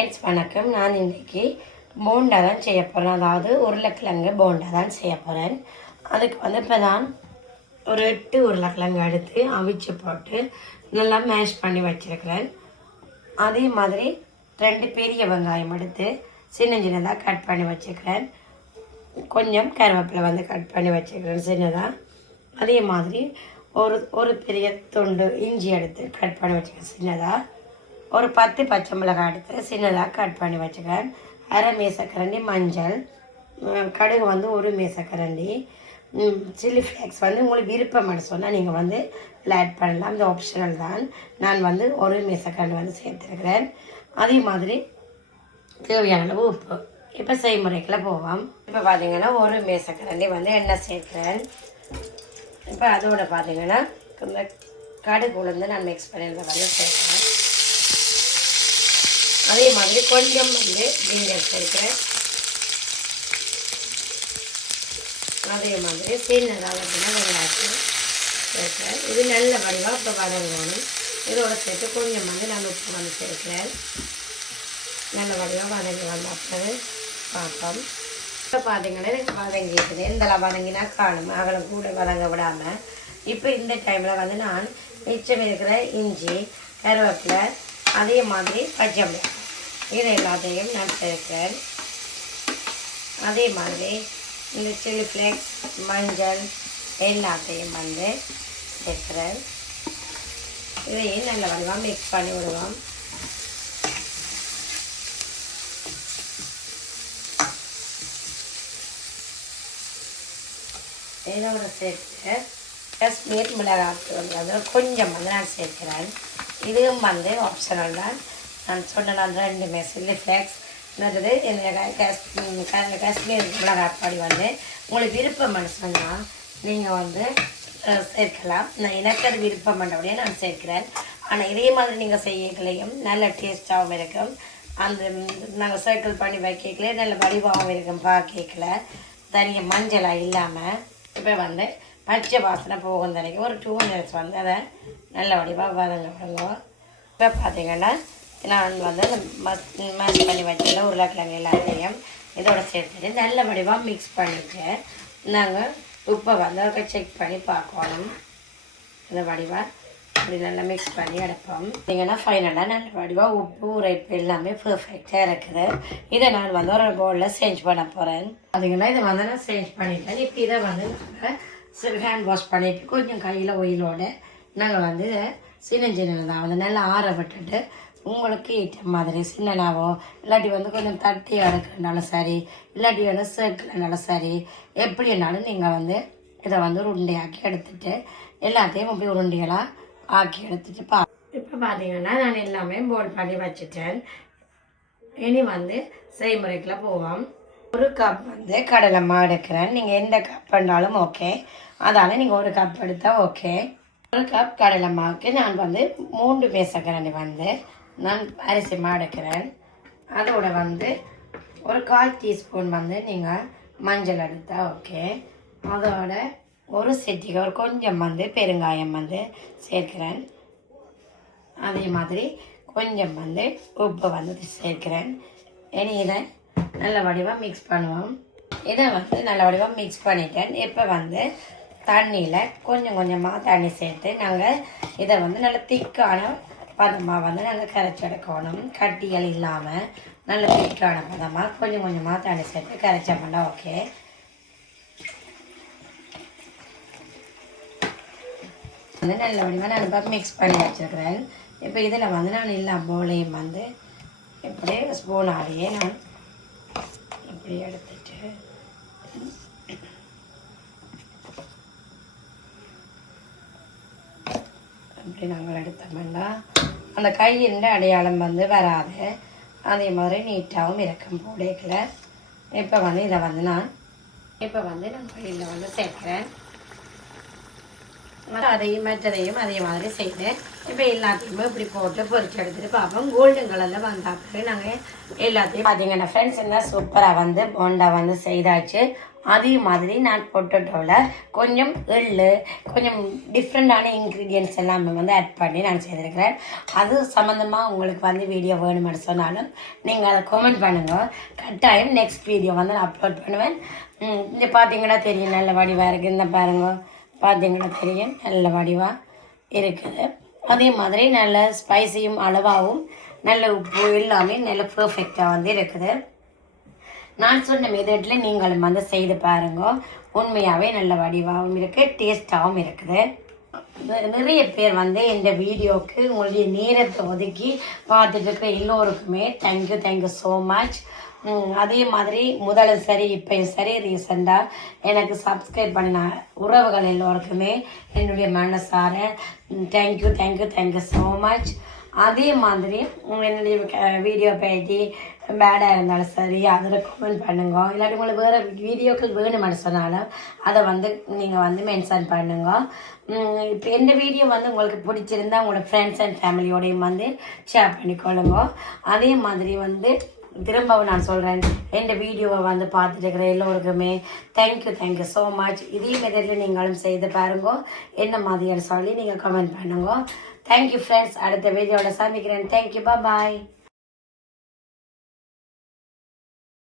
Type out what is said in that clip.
Friends வணக்கம். நான் இன்றைக்கி போண்டா தான் செய்ய போகிறேன். அதாவது உருளைக்கிழங்கு போண்டா தான் செய்ய போகிறேன். அதுக்கு இப்போ நான் ஒரு 8 உருளைக்கிழங்கு எடுத்து அவிச்சு போட்டு நல்லா மேஷ் பண்ணி வச்சுருக்கிறேன். அதே மாதிரி 2 பெரிய வெங்காயம் எடுத்து சின்ன சின்னதாக கட் பண்ணி வச்சுக்கிறேன். கொஞ்சம் கருவேப்பிலை கட் பண்ணி வச்சுக்கிறேன் சின்னதாக. அதே மாதிரி ஒரு பெரிய துண்டு இஞ்சி எடுத்து கட் பண்ணி வச்சுக்கிறேன் சின்னதாக. ஒரு 10 பச்சை மிளகாய் எடுத்து சின்னதாக கட் பண்ணி வச்சுக்கிறேன். அரை மேசக்கரண்டி மஞ்சள், கடுகு 1 மேசக்கரண்டி, சில்லி ஃப்ளேக்ஸ் உங்களுக்கு விருப்பம் சொன்னால் நீங்கள் இதில் ஆட் பண்ணலாம். இந்த ஆப்ஷனல் தான். நான் 1 மேசக்கரண்டி சேர்த்துருக்கிறேன். அதே மாதிரி தேவையான அளவு உப்பு. இப்போ செய்முறைக்குள்ள போவோம். இப்போ பார்த்தீங்கன்னா 1 மேசக்கரண்டி எண்ணெய் சேர்க்குறேன். இப்போ அதோட பார்த்தீங்கன்னா இந்த கடுகு உளுந்து நான் மிக்ஸ் பண்ணியிருந்த சேர்க்குறேன். அதே மாதிரி கொஞ்சம் ஜிஞ்சர் சேர்க்கிறேன். அதே மாதிரி சின்னதாக வெங்காயத்தை சேர்க்கிறேன். இது நல்ல வடிவாக இப்போ வதங்கணும். இதோட சேர்த்து கொஞ்சம் நான் உப்பு சேர்க்கிறேன். நல்ல வடிவாக வதங்கி வந்தப்போ பார்ப்போம். இப்போ பார்த்தீங்கன்னா எனக்கு வதங்கிட்டு எந்தெல்லாம் வதங்கினா காணும் அகலம் கூட வதங்க விடாமல். இப்போ இந்த டைமில் நான் மிச்சம் இருக்கிற இஞ்சி, கருவேப்பிலை, அதே மாதிரி பச்சை மிளகாய் இது எல்லாத்தையும் நான் சேர்க்கிறேன். அதே மாதிரி இந்த சில்லி ஃப்ளேக்ஸ், மஞ்சள் எல்லாத்தையும் சேர்க்கிறேன். இதையும் நல்ல வடிவாக மிக்ஸ் பண்ணி விடுவோம். இதோட சேர்த்து காஷ்மீர் மிளகாய் அதில் கொஞ்சம் நான் சேர்க்கிறேன். இதுவும் ஆப்ஷனல் தான். நான் சொன்ன அந்த 2 சில்லி ஃப்ளேக்ஸ் என்னது காஷ்மீர் மிளகாய் பொடி உங்களுக்கு விருப்பம் சொன்னால் நீங்கள் சேர்க்கலாம். நான் எனக்கு அது விருப்பம் பண்ணபடியே நான் சேர்க்கிறேன். ஆனால் இதே மாதிரி நீங்கள் செய்யக்கலையும் நல்ல டேஸ்ட்டாகவும் இருக்கும். அந்த நாங்கள் சர்க்கிள் பண்ணி வைக்கல நல்ல வடிவாகவும் இருக்கும். பார்க்கல தனியாக மஞ்சளாக இல்லாமல் இப்போ பச்சை வாசனை போகும் தனிக்கு ஒரு 2 மினிட்ஸ் அதை நல்ல வடிவாக வதங்க விடுங்க. இப்போ பார்த்தீங்கன்னா நான் மேஷ் பண்ணி வச்சுருந்த உருளைக்கிழங்கு எல்லாத்தையும் இதோட சேர்த்துட்டு நல்ல வடிவாக மிக்ஸ் பண்ணிவிட்டு நாங்கள் உப்பை செக் பண்ணி பார்க்கணும். இந்த வடிவாக இப்படி நல்லா மிக்ஸ் பண்ணி எடுப்போம். பார்த்தீங்கன்னா ஃபைனலாக நல்ல வடிவாக உப்பு உரைப்பு எல்லாமே பர்ஃபெக்டாக இருக்குது. இதை நான் ஒரு பவுலில் சேஞ்ச் பண்ண போகிறேன். பார்த்தீங்கன்னா இதை நான் சேஞ்ச் பண்ணிட்டேன். இப்போ இதை நாங்கள் ஹேண்ட் வாஷ் பண்ணிவிட்டு கொஞ்சம் கையில் ஒயிலோடு நாங்கள் சின்ன சின்னதாக நல்லா ஆற விட்டுட்டு உங்களுக்கு ஏற்ற மாதிரி சின்னனாவோ இல்லாட்டி கொஞ்சம் தட்டி எடுக்கிறனாலும் சரி, இல்லாட்டி சேர்க்கலனாலும் சரி, எப்படினாலும் நீங்கள் இதை உருண்டையாக்கி எடுத்துட்டு எல்லாத்தையும் அப்படி உருண்டைகளாக ஆக்கி எடுத்துட்டு இப்போ பார்த்தீங்கன்னா நான் எல்லாமே போல் பண்ணி வச்சுட்டேன். இனி செய்முறைக்குள்ள போவோம். ஒரு கப் கடலை மாவு எடுக்கிறேன். நீங்கள் எந்த கப் பண்ணாலும் ஓகே. அதால் நீங்கள் ஒரு கப் எடுத்தால் ஓகே. ஒரு கப் கடலை மாவுக்கு நான் 3 மேசக்கரண்டி நான் அரிசி மாவு எடுக்கிறேன். அதோட ஒரு 1/4 டீஸ்பூன் நீங்கள் மஞ்சள் எடுத்தால் ஓகே. அதோட ஒரு சிட்டிகை ஒரு கொஞ்சம் பெருங்காயம் சேர்க்கிறேன். அதே மாதிரி கொஞ்சம் உப்பு சேர்க்கிறேன். இனி இதை நல்ல வடிவாக மிக்ஸ் பண்ணுவோம். இதை நல்ல வடிவாக மிக்ஸ் பண்ணிட்டேன். இப்போ தண்ணியில் கொஞ்சம் கொஞ்சமாக தண்ணி சேர்த்து நாங்கள் இதை நல்ல திக்கான பதமாக நாங்கள் கரைச்சி எடுக்கணும். கட்டிகள் இல்லாமல் நல்ல திக்கான பதமாக கொஞ்சம் கொஞ்சமாக தண்ணி சேர்த்து கரைச்சோம்னா ஓகே. நல்ல வடிவாக நான் இப்போ மிக்ஸ் பண்ணி வச்சுருக்கிறேன். இப்போ இதில் நான் எல்லா போலையும் இப்படி ஸ்பூனாலேயே நான் இப்படி எடுத்துட்டு அப்படி நாங்கள் எடுத்தோம்னா அந்த கையின் அடையாளம் வராது. அதே மாதிரி நீட்டாகவும் இருக்கும் போடையில். இப்போ இதை நான் இப்போ நான் கையில் சேர்க்குறேன். அதையும் மற்றதையும் அதே மாதிரி செய்து இப்போ எல்லாத்தையுமே இப்படி போட்டு பொரிச்சு எடுத்துகிட்டு பார்ப்போம். கோல்டன் கலரில் வந்தாப்பில் நாங்கள் எல்லாத்தையும் பார்த்தீங்கன்னா ஃப்ரெண்ட்ஸ் என்ன சூப்பராக போண்டா செய்தாச்சு. அதே மாதிரி நான் பொட்டேட்டோவில் கொஞ்சம் எள்ளு கொஞ்சம் டிஃப்ரெண்டான இன்க்ரீடியன்ட்ஸ் எல்லாமே வந்து ஆட் பண்ணி நான் செய்திருக்கிறேன். அது சம்மந்தமாக உங்களுக்கு வந்து வீடியோ வேணுமென்னு சொன்னாலும் நீங்கள் அதை கமெண்ட் பண்ணுங்கள். கட்டாயம் நெக்ஸ்ட் வீடியோ வந்து நான் அப்லோட் பண்ணுவேன். இந்த பார்த்தீங்கன்னா தெரியும் நல்ல வடிவாக இருக்குது. இந்த பாருங்க பார்த்தீங்கன்னா தெரியும் நல்ல வடிவாக இருக்குது. அதே மாதிரி நல்ல ஸ்பைசியும் அளவாகவும் நல்ல உப்பு எல்லாமே நல்ல பர்ஃபெக்டாக வந்து இருக்குது. நான் சொன்ன மெத்தடில் நீங்களும் வந்து செய்து பாருங்க. உண்மையாகவே நல்ல வடிவாகவும் இருக்குது, டேஸ்ட்டாகவும் இருக்குது. நிறைய பேர் வந்து இந்த வீடியோவுக்கு உங்களுடைய நேரத்தை ஒதுக்கி பார்த்துட்டு இருக்கிற எல்லோருக்குமே தேங்க்யூ ஸோ மச். அதே மாதிரி முதலும் சரி இப்போயும் சரி ரீசெண்டாக எனக்கு சப்ஸ்கிரைப் பண்ணின உறவுகள் எல்லோருக்குமே என்னுடைய மனசார தேங்க்யூ ஸோ மச். அதே மாதிரி என்னுடைய வீடியோ பேட்டி பேடாக இருந்தாலும் சரி அதில் கமெண்ட் பண்ணுங்க. இல்லாட்டி உங்களுக்கு வேறு வீடியோக்கள் வேணுமென்னு சொன்னாலும் அதை வந்து நீங்கள் வந்து மென்ஷன் பண்ணுங்க. இப்போ எந்த வீடியோ வந்து உங்களுக்கு பிடிச்சிருந்தா உங்களோட ஃப்ரெண்ட்ஸ் அண்ட் ஃபேமிலியோடையும் வந்து ஷேர் பண்ணிக்கொள்ளுங்க. அதே மாதிரி வந்து திரும்பவும் நான் சொல்கிறேன், இந்த வீடியோவை வந்து பார்த்துட்டு இருக்கிற எல்லோருக்குமே தேங்க்யூ ஸோ மச். இதே மெத்தடில் நீங்களும் செய்து பாருங்க. என்ன மாதிரியான சொல்லி நீங்கள் கமெண்ட் பண்ணுங்க. Thank you friends. அடுத்த வீடியோவில் சந்திக்கிறேன். தேங்க்யூ, பாய்.